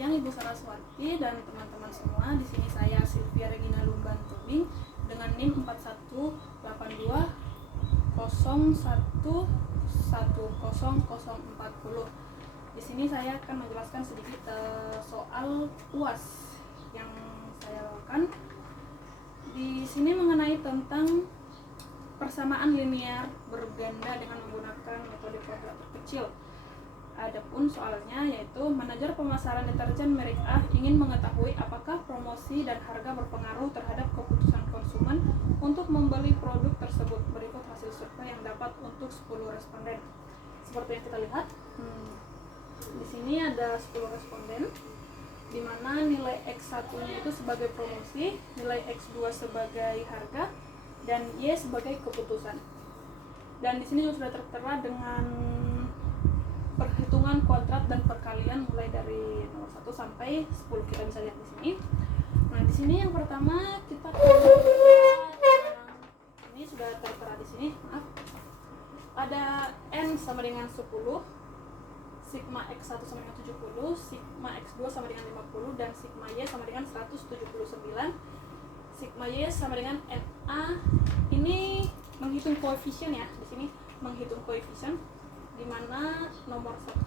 siang Ibu Saraswati dan teman-teman semua. Di sini saya Sylvia Regina Lumban Tubing dengan NIM 418201101040. Di sini saya akan menjelaskan sedikit soal UAS yang saya bawakan. Di sini mengenai tentang persamaan linear berganda dengan menggunakan metode kuadrat terkecil. Adapun soalnya yaitu manajer pemasaran deterjen merek A ingin mengetahui apakah promosi dan harga berpengaruh terhadap keputusan konsumen untuk membeli produk tersebut. Berikut hasil survei yang dapat untuk 10 responden. Seperti yang kita lihat, di sini ada 10 responden, di mana nilai X1-nya itu sebagai promosi, nilai X2 sebagai harga, dan Y sebagai keputusan. Dan di sini juga sudah tertera dengan perhitungan kuadrat dan perkalian mulai dari nomor 1 sampai 10, kita bisa lihat di sini. Nah, di sini yang pertama kita ini sudah tertera di sini, maaf. Ada N sama dengan 10, sigma X1 sama dengan 70, sigma X2 sama dengan 50, dan sigma Y sama dengan 179. Sigma Y sama dengan NA. Ini menghitung koefisien ya, di sini menghitung koefisien, di mana nomor 1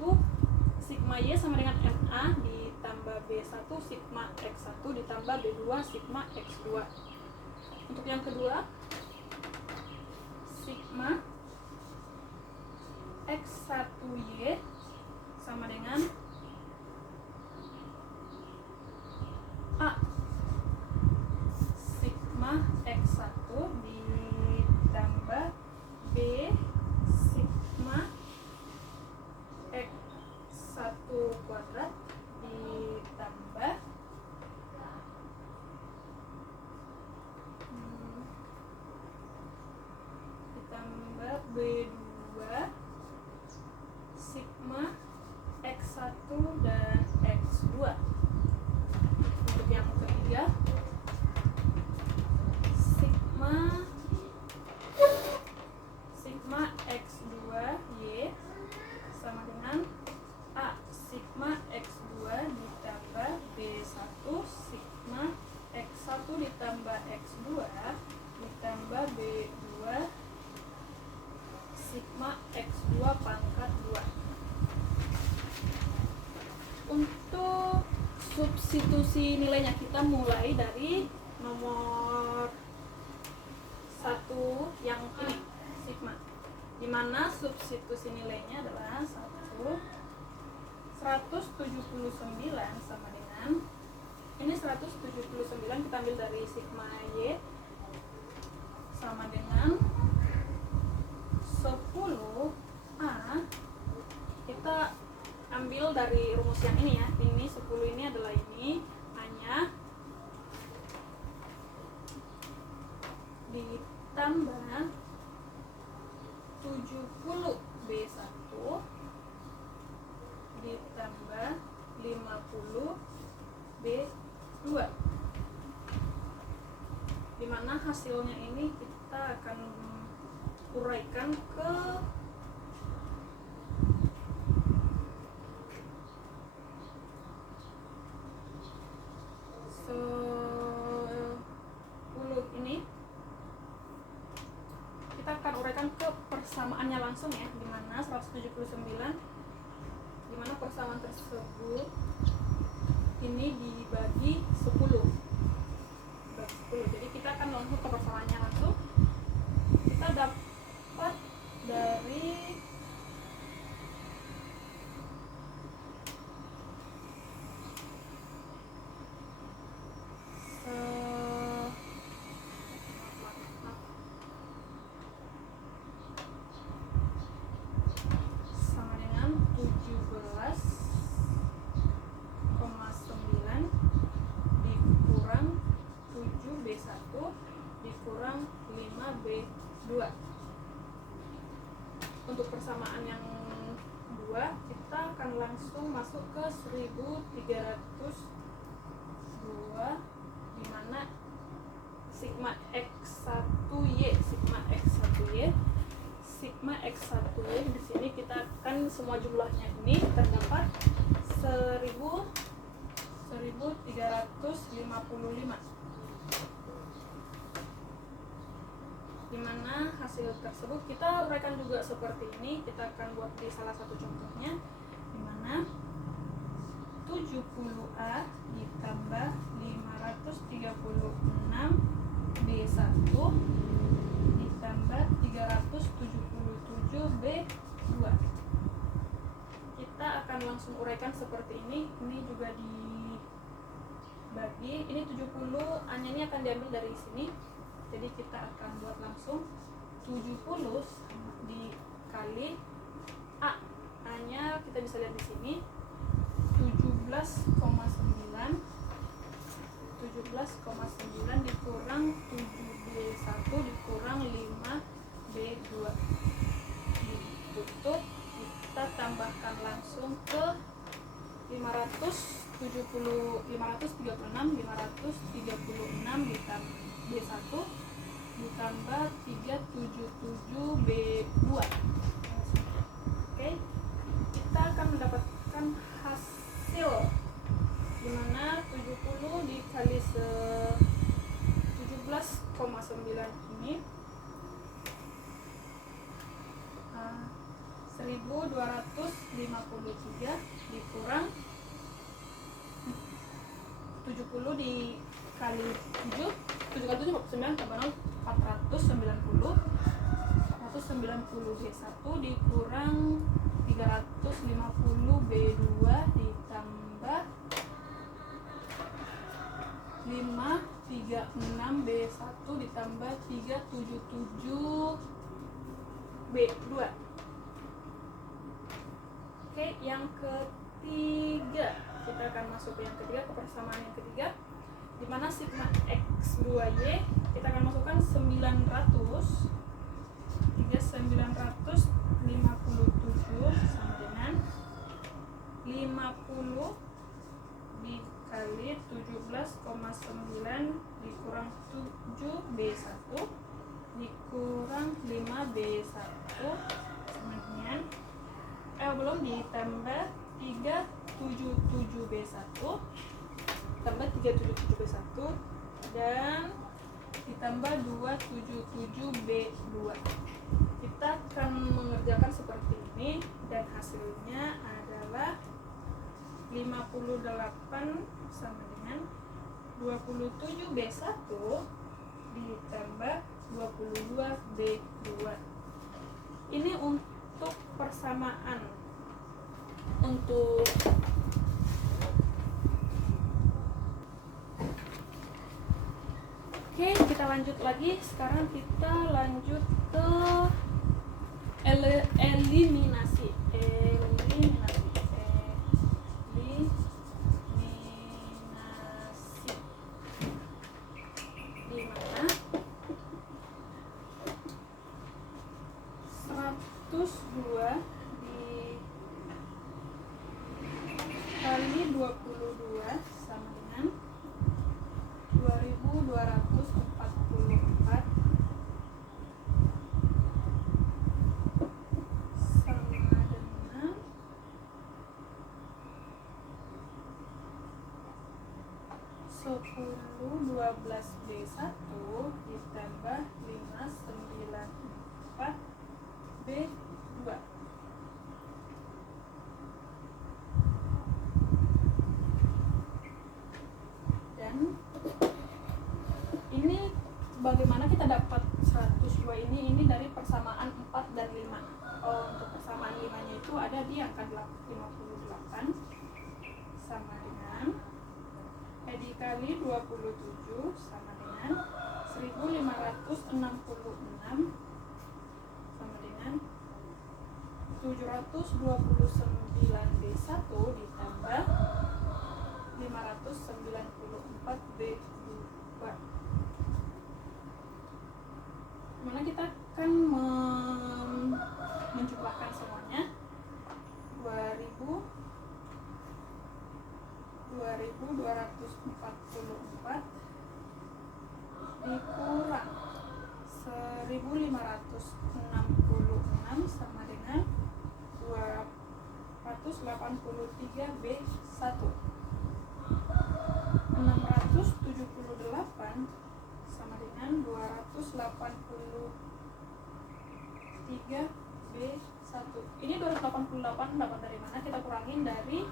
sigma Y sama dengan NA ditambah B1 sigma X1 ditambah B2 sigma X2. Untuk yang kedua, sigma X1Y sama dengan A sigma X1 ditambah B sigma X1 kuadrat ditambah B2 sigma X1 dan X2. Untuk yang ketiga, sigma X2Y sama dengan A sigma X2 ditambah B1 sigma X1 ditambah X2 ditambah B2 sigma X2 pangkat 2. Untuk substitusi nilainya, kita mulai dari nomor 1 yang ini, sigma, dimana substitusi nilainya adalah 179 sama dengan ini 179 kita ambil dari sigma Y sama dengan 10A. Kita ambil dari rumus yang ini ya, ini 10 ini adalah ini hanya ditambah 70 B1 ditambah 50 B2, dimana hasilnya ini kita akan uraikan ke ini kita akan uraikan ke persamaannya langsung ya, dimana 179, dimana persamaan tersebut ini dibagi 10. Jadi kita akan langsung ke persamaannya langsung. Kita dapat dari sama dengan 17,9 dikurang 7B1 dikurang 5B2. Untuk persamaan yang 2, kita akan langsung masuk ke 1302, dimana sigma X1Y sigma X1Y di sini kita akan semua jumlahnya ini terdapat 1000 1355, dimana hasil tersebut kita uraikan juga seperti ini. Kita akan buat di salah satu contohnya, dimana 70A ditambah 536 B1 ditambah 377 B2. Kita akan langsung uraikan seperti ini. Ini juga dibagi, ini 70 A nya ini akan diambil dari sini, jadi kita akan buat langsung 70 dikali A. A nya kita bisa lihat di sini 17,9 dikurang 7B1 dikurang 5B2 ditutup. Kita tambahkan langsung ke 536 ditambah B1 ditambah 377 B2. Oke, kita akan mendapatkan hasil dimana 70 dikali 17,9 ini 1253 dikurang 70 dikali 7 kali 7 9 tambah 0 490 B1 dikurang 350 B2 ditambah 536 B1 ditambah 377 B2. Oke, yang ketiga kita akan masuk ke yang ketiga, ke persamaan yang ketiga, dimana sigma X2Y kita akan masukkan 900 957 sama dengan 50 dikali 17,9 dikurang 7B1 dikurang 5B1 sama dengan belum ditambah 377B1 tambah 377B1 dan ditambah 277B2. Kita akan mengerjakan seperti ini dan hasilnya adalah 58 sama dengan 27B1 ditambah 22B2. Ini untuk persamaan. Oke, kita lanjut lagi. Sekarang kita lanjut ke eliminasi. Dimana 102 dikali 22 sama dengan 2244 sama dengan 1012B1 ditambah 594B2. Dan ini bagaimana kita dapat 102 ini dari persamaan 4 dan 5. Untuk persamaan 5 nya itu ada di angka 58 sama dengan dikali 27 sama dengan 1566 sama dengan 729B1 ditambah 594B2. Mana kita akan menjumlahkan semuanya. 2244 dikurang 1566 sama dengan 283B1. sama dengan 283B1. Ini 288 dapat dari mana? Kita kurangin dari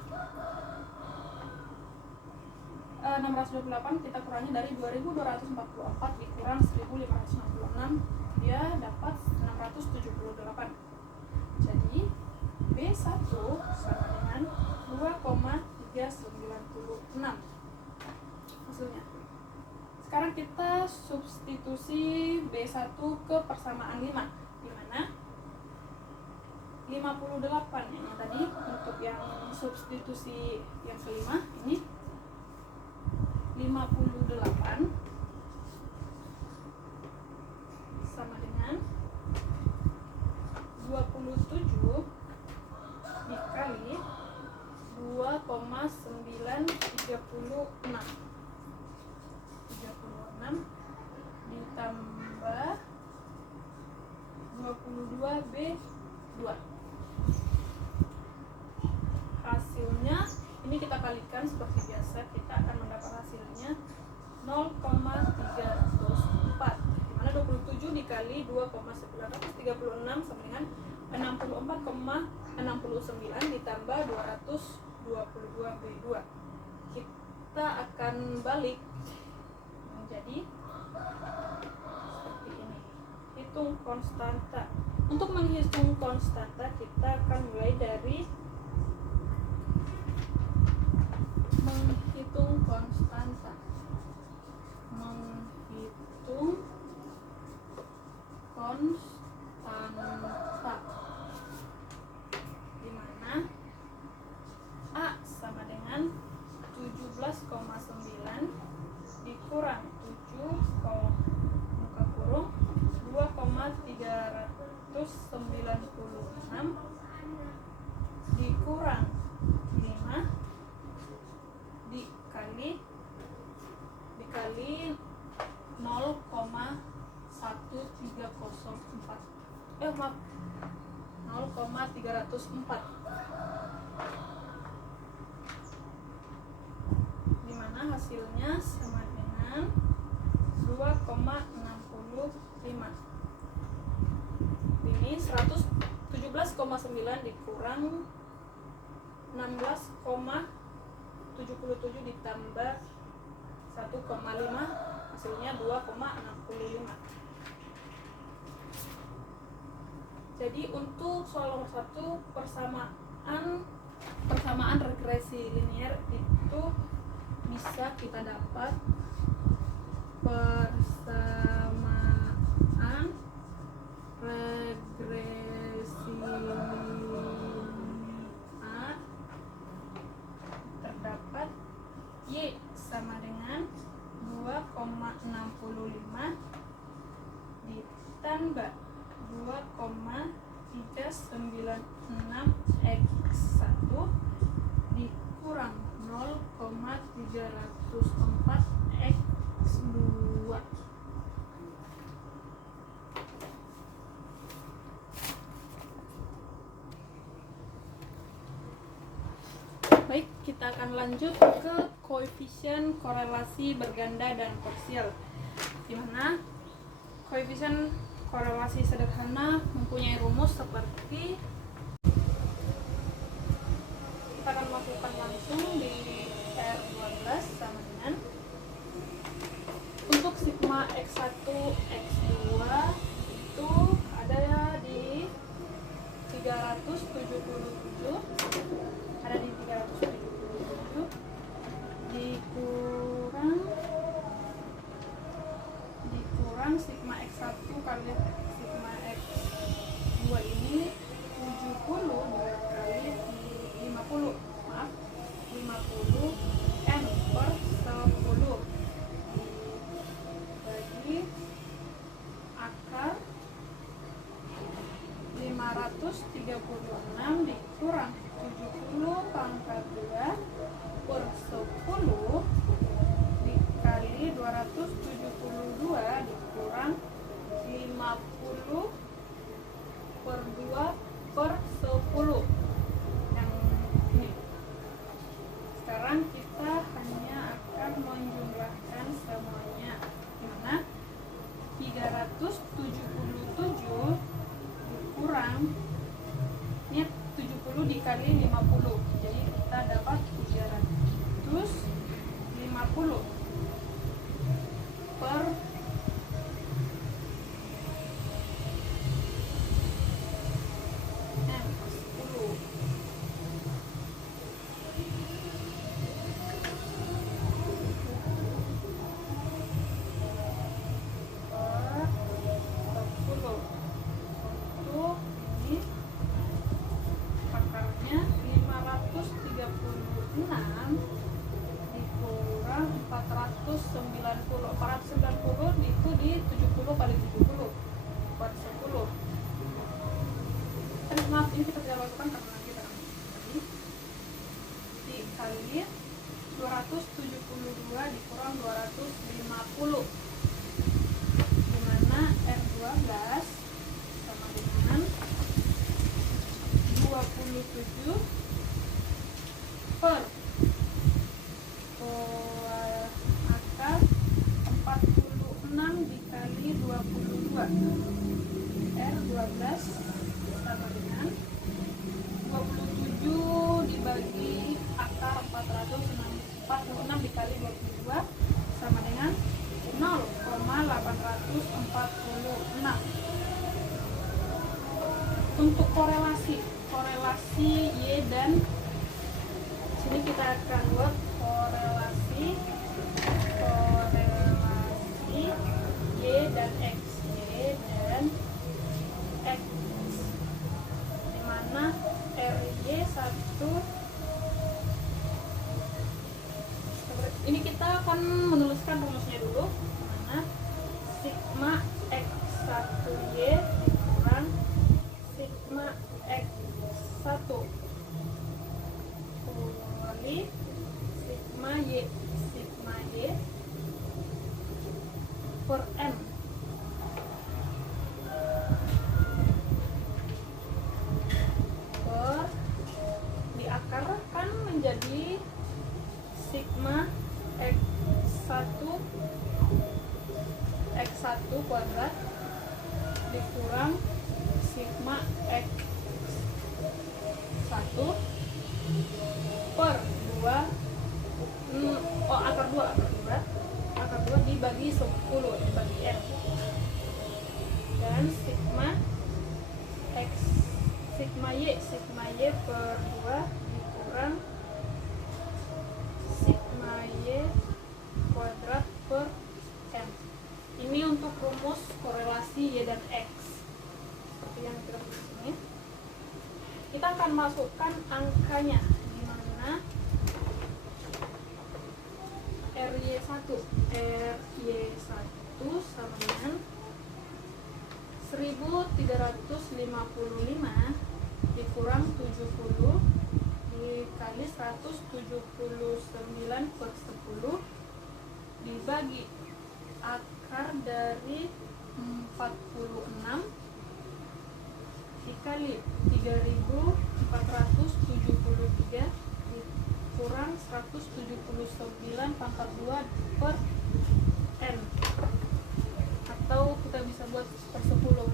628, kita kurangi dari 2244 dikurang 1566, dia dapat 678. Jadi B1 sama dengan 2,396 hasilnya. Sekarang kita substitusi B1 ke persamaan 5, di mana 58 yang tadi. Untuk yang substitusi yang kelima ini 58 sama dengan 27 dikali 2,936 ditambah 22B2. Hasilnya ini kita kalikan seperti biasa, kita akan mendapat hasilnya 0,304, dimana 27 dikali 2,936 sama dengan 64,69 ditambah 222B2. Kita akan balik menjadi seperti ini. Hitung konstanta. Untuk menghitung konstanta kita akan mulai dari menghitung konstanta. Menghitung konstanta, di mana A sama dengan 17,9 dikurang 7 muka kurung 2,396 dikurang 5 dikali 0,304, dimana hasilnya sama dengan 2,65. Ini 117,9 dikurang 16,77 ditambah 1,5, hasilnya 2,65. Jadi untuk soal nomor 1 persamaan regresi linear itu bisa kita dapat persamaan regresi linear terdapat Y sama dengan 2,65 ditambah 2,396x1 dikurang 0,304x2. Baik, kita akan lanjut ke koefisien korelasi berganda dan parsial, di mana koefisien korelasi sederhana mempunyai rumus seperti, kita akan masukkan langsung di R12 sama dengan untuk sigma X1 X2 itu ada di 377, ada di 377 dikurang sigma X1 kali sigma X2 ini 70 kali 50 M per 10 dibagi akar 536 dikurang 70 pangkat 2 per 10 dikali 272 dikurang 50 per 2 per 10 yang ini. Sekarang kita hanya akan menjumlahkan semuanya. dikali 50, jadi kita dapat 350 per M 10 490 itu di 70 kali 70 per 10. Maaf, ini kita tidak lakukan karena nanti kita dikali 272 dikurang 250, dimana R12 sama dengan 27 per akar 46 dikali 22. R12 sama dengan 27 dibagi akar 46 dikali 22 sama dengan 0,846. Untuk korelasi Y dan sini kita akan buat korelasi Y dan X, dimana RY1 ini kita akan menuliskan rumusnya dulu, dimana sigma X1Y dikurang sigma X1 kali sigma Y per M per diakarkan menjadi sigma X1 kuadrat dikurang sigma X1 per 2 akar 2 dibagi 10 dibagi M, dan sigma Y per 2 dikurang sigma Y kuadrat per M. Ini untuk rumus korelasi Y dan X seperti yang kita tulis ini. Kita akan masukkan angkanya, di mana RY1 sama dengan 1355 dikurang 70 dikali 179 per 10 dibagi akar dari 46 dikali 3473 kurang 179 pangkat 2 per N, atau kita bisa buat per 10.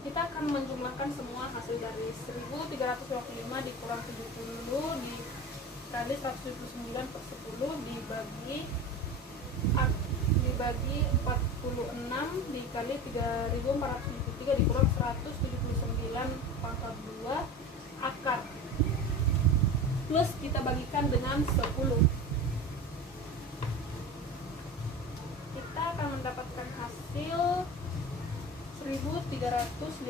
Kita akan menjumlahkan semua hasil dari 1355 dikurang 70 dikali 179 per 10 dibagi 46 dikali 3473 dikurang 179 pangkat 2 akar, plus kita bagikan dengan 10. Kita akan mendapatkan hasil 1355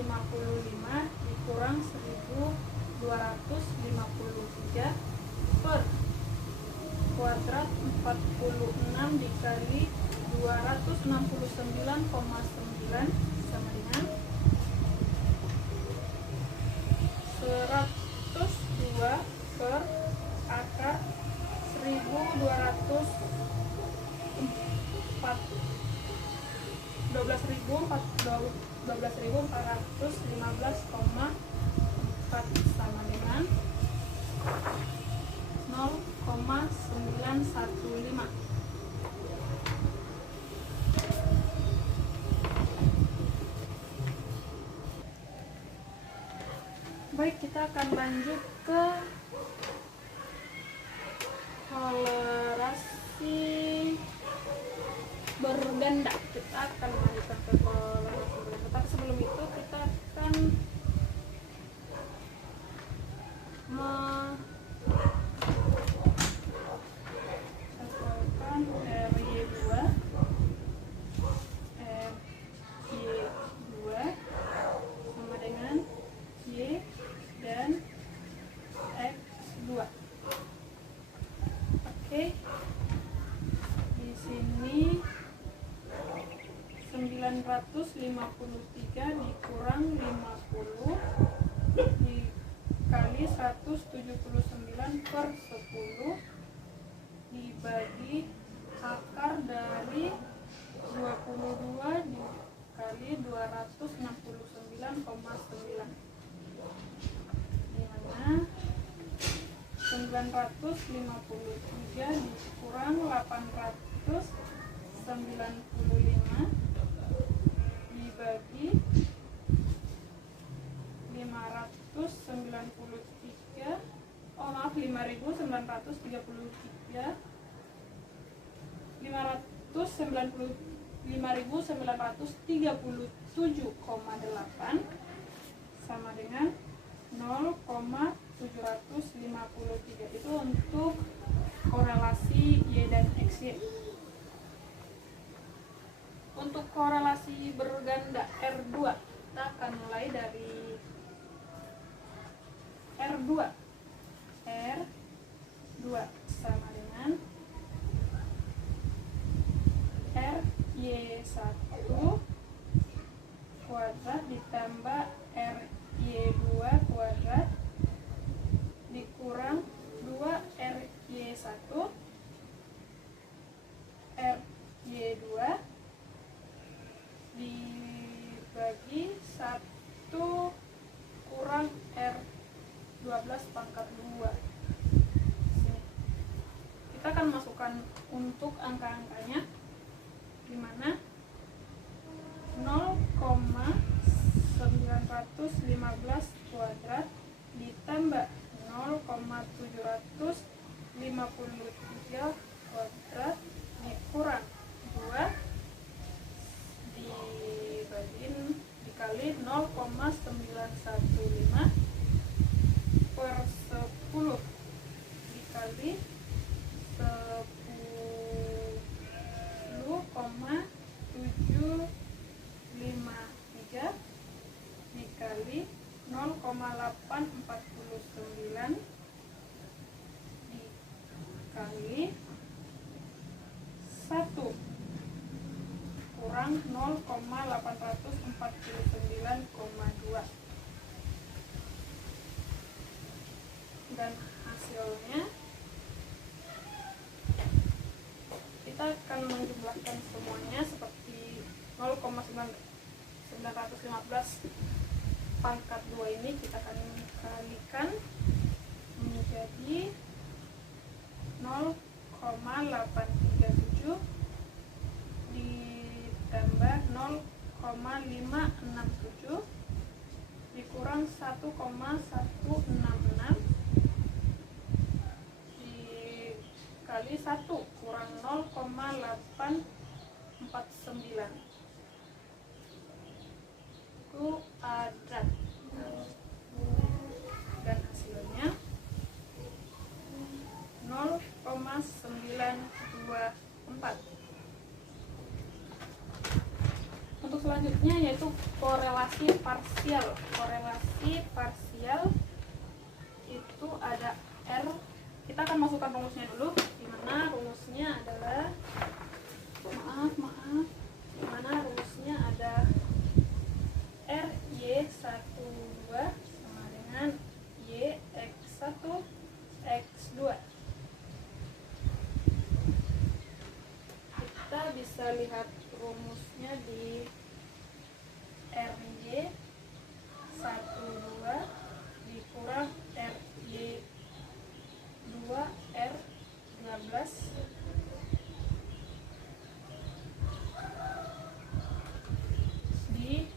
dikurang 1253 per kuadrat 46 dikali 269,9 sama dengan 102 per akar 12.415,4 sama dengan 0,915. Baik, kita akan lanjut ke kolerasi berganda. Kita akan lanjutkan ke kolerasi berganda. Tapi sebelum itu kita akan menyesuaikan RY2 sama dengan Y dan X2. Oke. Di sini 953 dikurang 50 dikali 179 per 10 dibagi akar dari 22 dikali 269,9, dimana 953 dikurang 895 dibagi 593, 5.937,8 sama dengan 0,753. Itu untuk korelasi Y dan XY. Untuk korelasi berganda R2, kita akan mulai dari R2 sama dengan RY1 kuadrat ditambah RY2 kuadrat dikurang 2RY1 RY2 dibagi 1 kurang R12 pangkat 2. Sini. Kita akan masukkan untuk angka-angkanya, dimana 0,915 kuadrat ditambah 0,753 kuadrat dikurang 2 dikali 0,915 per 10 dikali 10,753 dikali 0,849 dikali 1 kurang 0,849,2, dan hasilnya kita akan menjumlahkan semuanya seperti 0,915 pangkat 2 ini kita akan kalikan menjadi 0,837 ditambah 0,567 dikurang 1,166 dikali 1 kurang 0,849 kuadrat, dan hasilnya 0,924. Untuk selanjutnya yaitu korelasi parsial. Korelasi parsial itu ada R. Kita akan masukkan rumusnya dulu, dimana rumusnya adalah dimana rumusnya ada RY12 sama dengan YX1 X2. Kita bisa lihat rumusnya di RY12 dikurang RY2 R12 dibagi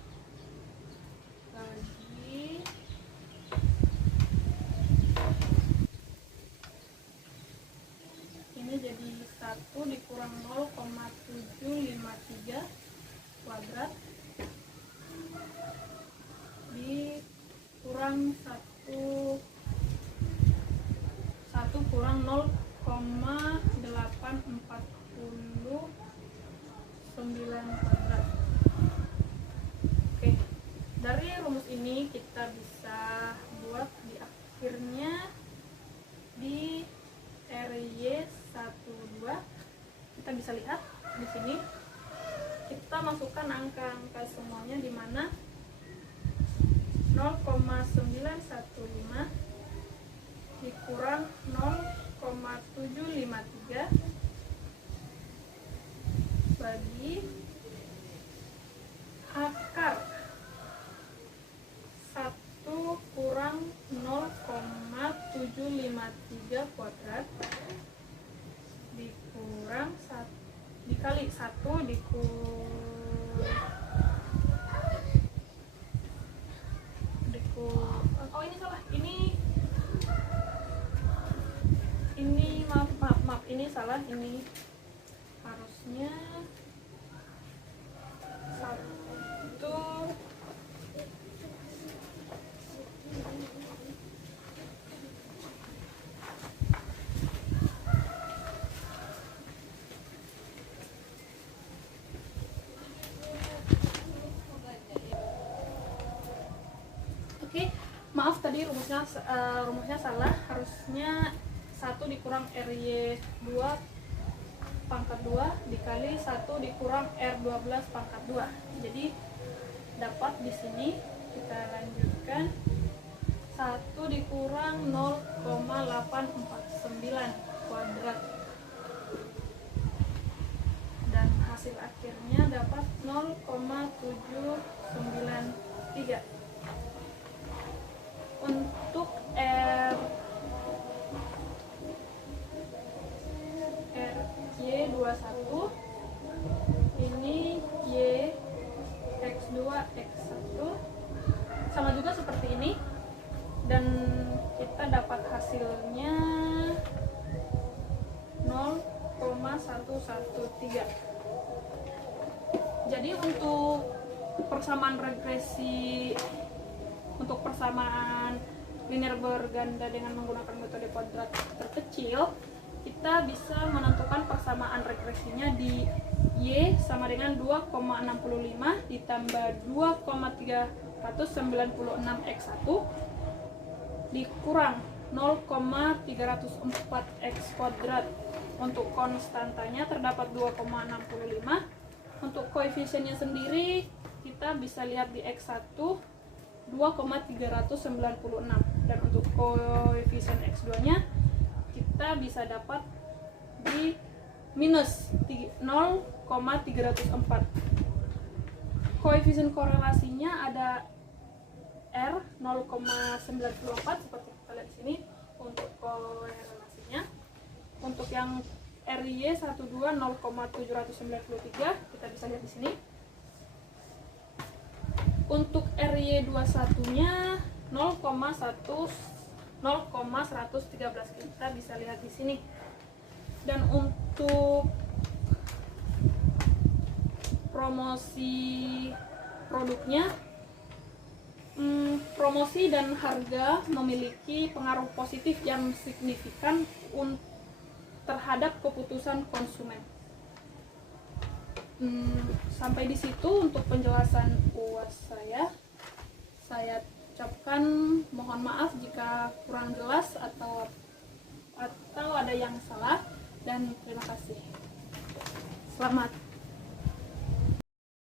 dari rumus ini kita bisa buat di akhirnya di RY12. Kita bisa lihat di sini kita masukkan angka-angka semuanya, di mana 0,915 dikurang 0,753 bagi akar 1 kurang 0,753 kuadrat dikurang dikali 1 oh ini salah, ini maaf ini salah, ini harusnya 1. Oke, maaf tadi rumusnya salah, harusnya 1 dikurang RY2 pangkat 2 dikali 1 dikurang R12 pangkat 2. Jadi dapat di sini kita lanjutkan 1 dikurang 0,849 kuadrat, dan hasil akhirnya dapat 0,793. Untuk Y21 ini Y X2 X1 sama juga seperti ini, dan kita dapat hasilnya 0,113. Jadi untuk persamaan regresi, untuk persamaan linear berganda dengan menggunakan metode kuadrat terkecil, kita bisa menentukan persamaan regresinya di Y sama dengan 2,65 ditambah 2,396 X1 dikurang 0,304 X kuadrat. Untuk konstantanya terdapat 2,65. Untuk koefisiennya sendiri kita bisa lihat di X1 2,396, dan untuk koefisien X2 nya kita bisa dapat di minus 0,304. Koefisien korelasinya ada R 0,94 seperti kita lihat di sini untuk korelasinya. Untuk yang RY12 0,793 kita bisa lihat di sini. Untuk RY21-nya 0,113 kita bisa lihat di sini. Dan untuk promosi produknya, promosi dan harga memiliki pengaruh positif yang signifikan terhadap keputusan konsumen. Sampai di situ untuk penjelasan UAS saya. Saya ucapkan mohon maaf jika kurang jelas atau ada yang salah, dan terima kasih. Selamat